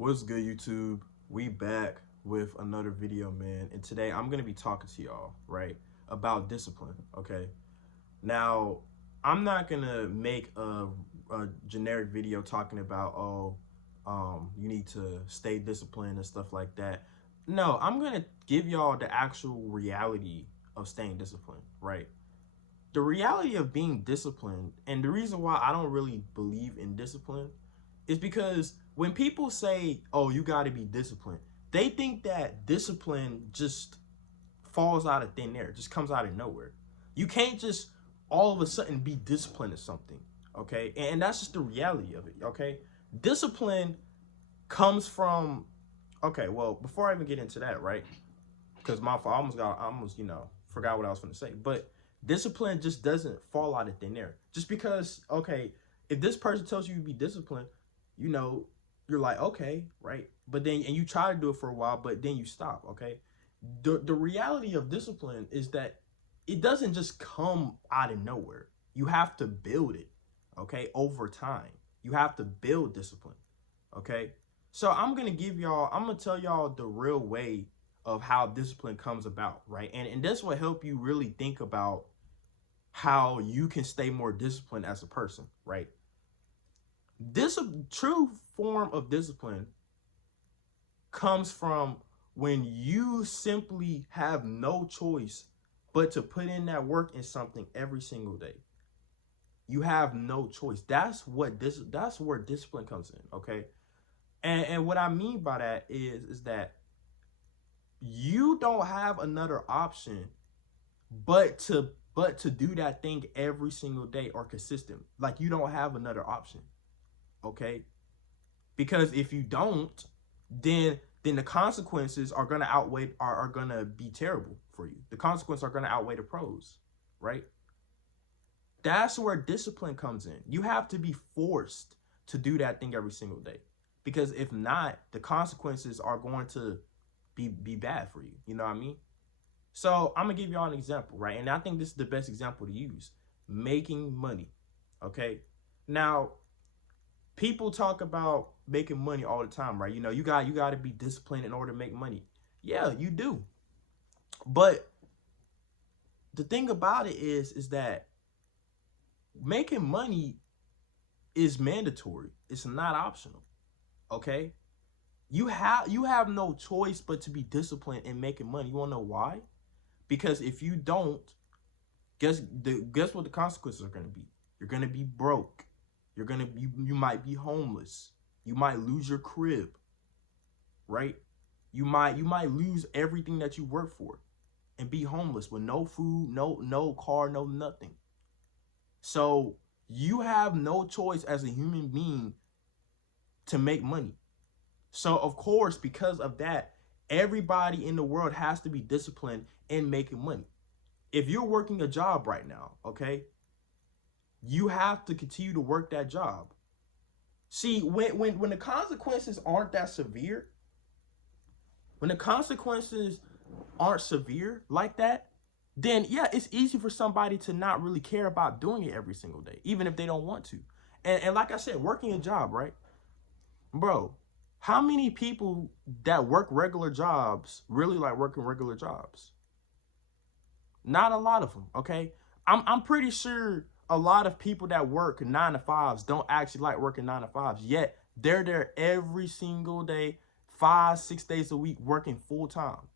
What's good, YouTube? We back with another video, man. And today I'm gonna be talking to y'all, right, about discipline. Okay. Now, I'm not gonna make a generic video talking about you need to stay disciplined and stuff like that. No, I'm gonna give y'all the actual reality of staying disciplined, right? The reality of being disciplined, and the reason why I don't really believe in discipline is because when people say, "Oh, you got to be disciplined," they think that discipline just falls out of thin air, just comes out of nowhere. You can't just all of a sudden be disciplined at something, okay? And that's just the reality of it, okay? Discipline comes from okay. Well, before I even get into that, right? Because I almost forgot what I was going to say, but discipline just doesn't fall out of thin air. Just because okay, if this person tells you to be disciplined, you know, you're like okay, right? But then and you try to do it for a while, but then you stop. Okay, the reality of discipline is that it doesn't just come out of nowhere. You have to build it, okay, over time. You have to build discipline, okay? So I'm gonna tell y'all the real way of how discipline comes about, right? And this will help you really think about how you can stay more disciplined as a person, right? This true form of discipline comes from when you simply have no choice but to put in that work in something every single day. You have no choice. That's where discipline comes in, okay? And what I mean by that is that you don't have another option but to do that thing every single day or consistent. Like you don't have another option, okay? Because if you don't, then the consequences are gonna outweigh are gonna be terrible for you. The consequences are gonna outweigh the pros, right? That's where discipline comes in. You have to be forced to do that thing every single day. Because if not, the consequences are going to be bad for you. You know what I mean? So I'm gonna give y'all an example, right? And I think this is the best example to use. Making money. Okay. Now, people talk about making money all the time, right? You got to be disciplined in order to make money. Yeah, you do. But the thing about it is that making money is mandatory. It's not optional. Okay? You have no choice but to be disciplined in making money. You wanna know why? Because if you don't, guess what the consequences are gonna be? You're gonna be broke. You might be homeless. You might lose your crib, right? You might lose everything that you work for and be homeless with no food, no car, no nothing. So you have no choice as a human being to make money. So of course, because of that, everybody in the world has to be disciplined in making money. If you're working a job right now, okay, you have to continue to work that job. See, when the consequences aren't that severe, when the consequences aren't severe like that, then yeah, it's easy for somebody to not really care about doing it every single day, even if they don't want to. And like I said, working a job, right? Bro, how many people that work regular jobs really like working regular jobs? Not a lot of them, okay? I'm pretty sure a lot of people that work 9 to 5s don't actually like working 9 to 5s, yet they're there every single day, 5, 6 days a week working full time.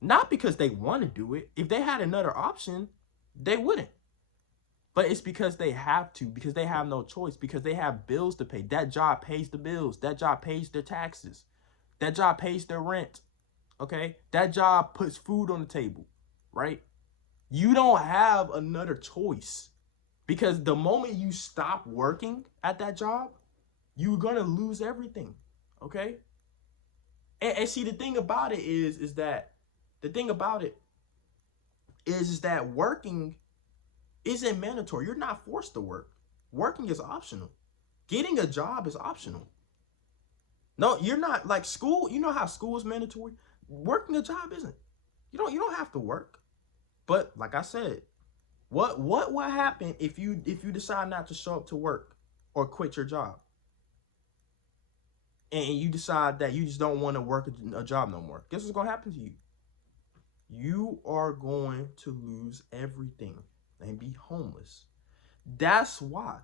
Not because they want to do it. If they had another option, they wouldn't. But it's because they have to, because they have no choice, because they have bills to pay. That job pays the bills. That job pays their taxes. That job pays their rent. Okay? That job puts food on the table, right? You don't have another choice because the moment you stop working at that job, you're going to lose everything. Okay? And see, the thing about it is that the thing about it is that working isn't mandatory. You're not forced to work. Working is optional. Getting a job is optional. No, you're not like school. You know how school is mandatory? Working a job isn't. You don't have to work. But like I said, what will happen if you decide not to show up to work or quit your job? and you decide that you just don't want to work a job no more, guess what's going to happen to you? You are going to lose everything and be homeless. That's why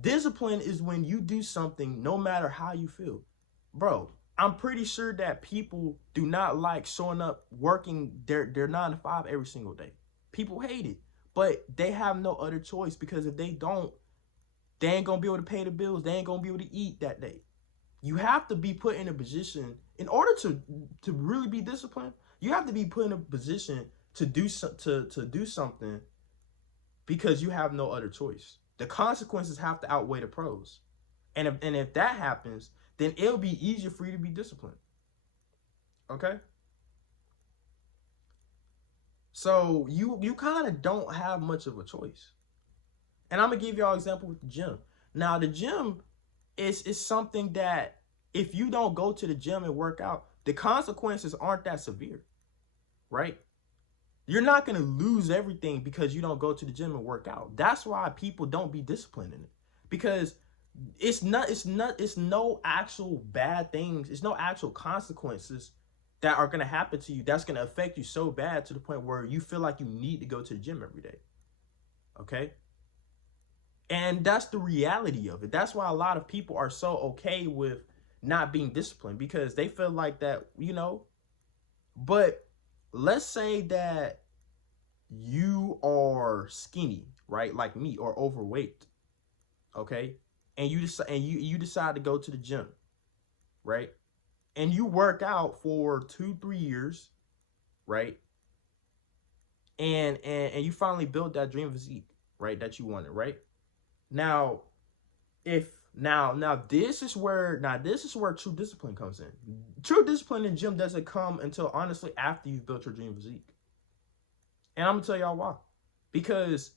discipline is when you do something no matter how you feel. Bro, I'm pretty sure that people do not like showing up working their 9 to 5 every single day. People hate it, but they have no other choice, because if they don't, they ain't gonna be able to pay the bills. They ain't gonna be able to eat that day. You have to be put in a position, in order to really be disciplined, you have to be put in a position to do something, because you have no other choice. The consequences have to outweigh the pros. And if that happens, then it'll be easier for you to be disciplined. Okay? So you kind of don't have much of a choice. And I'm gonna give y'all an example with the gym. Now, the gym is something that if you don't go to the gym and work out, the consequences aren't that severe, right? You're not going to lose everything because you don't go to the gym and work out. That's why people don't be disciplined in it, because it's no actual bad things. It's no actual consequences that are going to happen to you that's going to affect you so bad to the point where you feel like you need to go to the gym every day. Okay? And that's the reality of it. That's why a lot of people are so okay with not being disciplined, because they feel like that, but let's say that you are skinny, right? Like me, or overweight. Okay? And you decide to go to the gym, right? And you work out for 2-3 years, right? And you finally build that dream physique, right? That you wanted, right? Now, this is where true discipline comes in. True discipline in gym doesn't come until, honestly, after you've built your dream physique. And I'm gonna tell y'all why. Because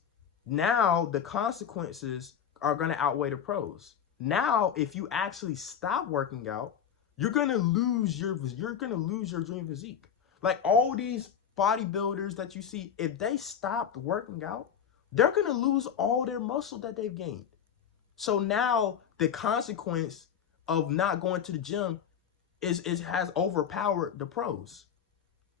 now the consequences are gonna outweigh the pros. Now, if you actually stop working out, you're gonna lose your dream physique. Like all these bodybuilders that you see, if they stopped working out, they're gonna lose all their muscle that they've gained. So now the consequence of not going to the gym has overpowered the pros,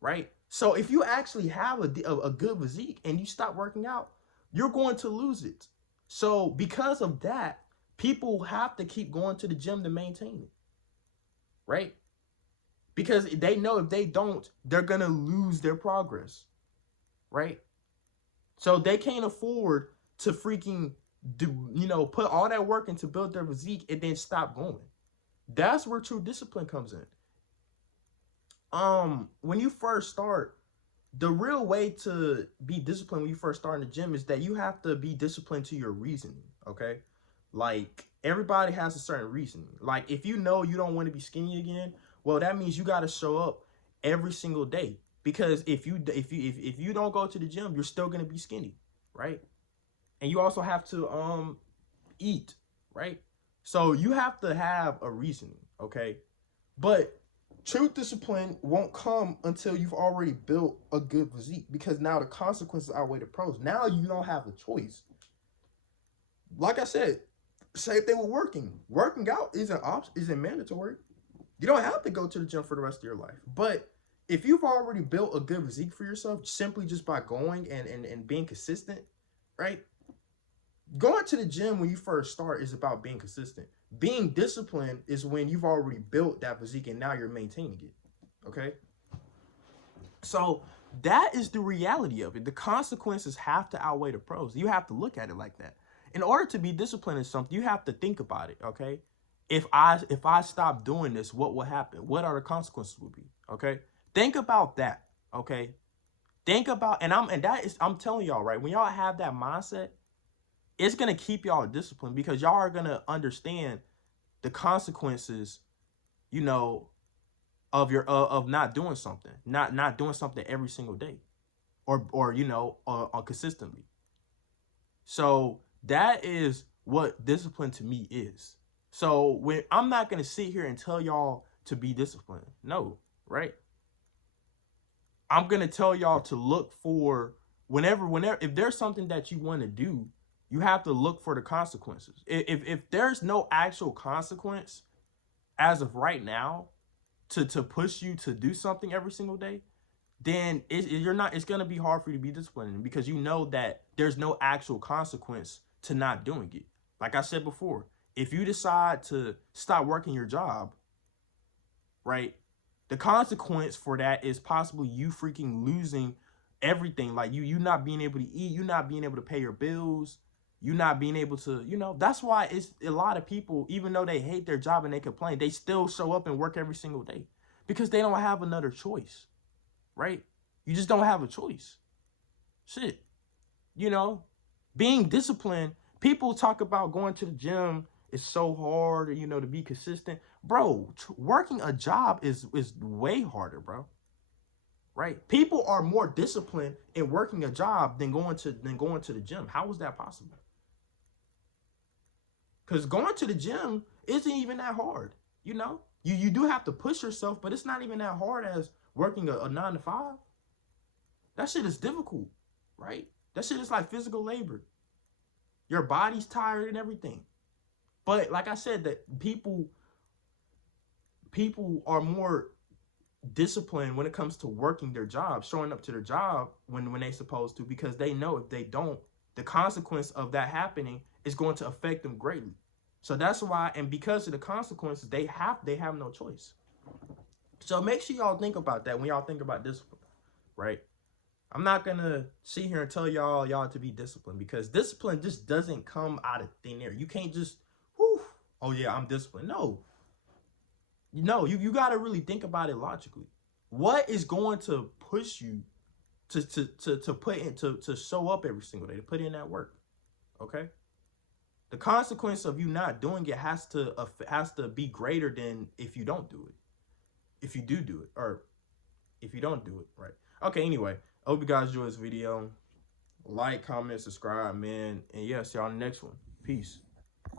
right? So if you actually have a good physique and you stop working out, you're going to lose it. So because of that, people have to keep going to the gym to maintain it, right? Because they know if they don't, they're gonna lose their progress, right? So they can't afford to freaking put all that work in to build their physique and then stop going. That's where true discipline comes in. When you first start, the real way to be disciplined when you first start in the gym is that you have to be disciplined to your reasoning, okay? Like, everybody has a certain reasoning. Like, if you know you don't want to be skinny again, well, that means you got to show up every single day. Because if you don't go to the gym, you're still going to be skinny, right? And you also have to eat, right? So you have to have a reasoning, okay? But true discipline won't come until you've already built a good physique, because now the consequences outweigh the pros. Now you don't have a choice. Like I said, same thing with working. Working out isn't mandatory. You don't have to go to the gym for the rest of your life. But if you've already built a good physique for yourself simply just by going and being consistent, right? Going to the gym when you first start is about being consistent. Being disciplined is when you've already built that physique and now you're maintaining it. Okay? So that is the reality of it. The consequences have to outweigh the pros. You have to look at it like that. In order to be disciplined in something, you have to think about it, okay? If I stop doing this, what will happen? What are the consequences will be? Okay? Think about that, okay? Think about, I'm telling y'all, right? When y'all have that mindset, it's gonna keep y'all disciplined, because y'all are gonna understand the consequences, of not doing something, not doing something every single day, or consistently. So that is what discipline to me is. So when I'm not gonna sit here and tell y'all to be disciplined, no, right? I'm gonna tell y'all to look for whenever if there's something that you want to do, you have to look for the consequences. If there's no actual consequence, as of right now, to push you to do something every single day, then you're not. It's gonna be hard for you to be disciplined because you know that there's no actual consequence to not doing it. Like I said before, if you decide to stop working your job, right, the consequence for that is possibly you freaking losing everything. Like you not being able to eat, you not being able to pay your bills, you not being able to, that's why it's a lot of people, even though they hate their job and they complain, they still show up and work every single day because they don't have another choice, right? You just don't have a choice. Shit. You know, being disciplined, people talk about going to the gym is so hard, to be consistent. Bro, working a job is way harder, bro. Right? People are more disciplined in working a job than going to the gym. How is that possible? Because going to the gym isn't even that hard. You do have to push yourself, but it's not even that hard as working a 9 to 5. That shit is difficult, right? That shit is like physical labor. Your body's tired and everything. But like I said, that people are more disciplined when it comes to working their job, showing up to their job when they supposed to, because they know if they don't, the consequence of that happening is going to affect them greatly. So that's why, and because of the consequences, they have no choice. So make sure y'all think about that when y'all think about discipline, right? I'm not gonna sit here and tell y'all to be disciplined, because discipline just doesn't come out of thin air. You can't just, whew, oh yeah, I'm disciplined. No, you got to really think about it logically. What is going to push you to put in to show up every single day, to put in that work? Okay. The consequence of you not doing it has to be greater than if you don't do it. If you do it, or if you don't do it, right? Okay. Anyway, I hope you guys enjoyed this video. Like, comment, subscribe, man, and yeah, see y'all on the next one. Peace.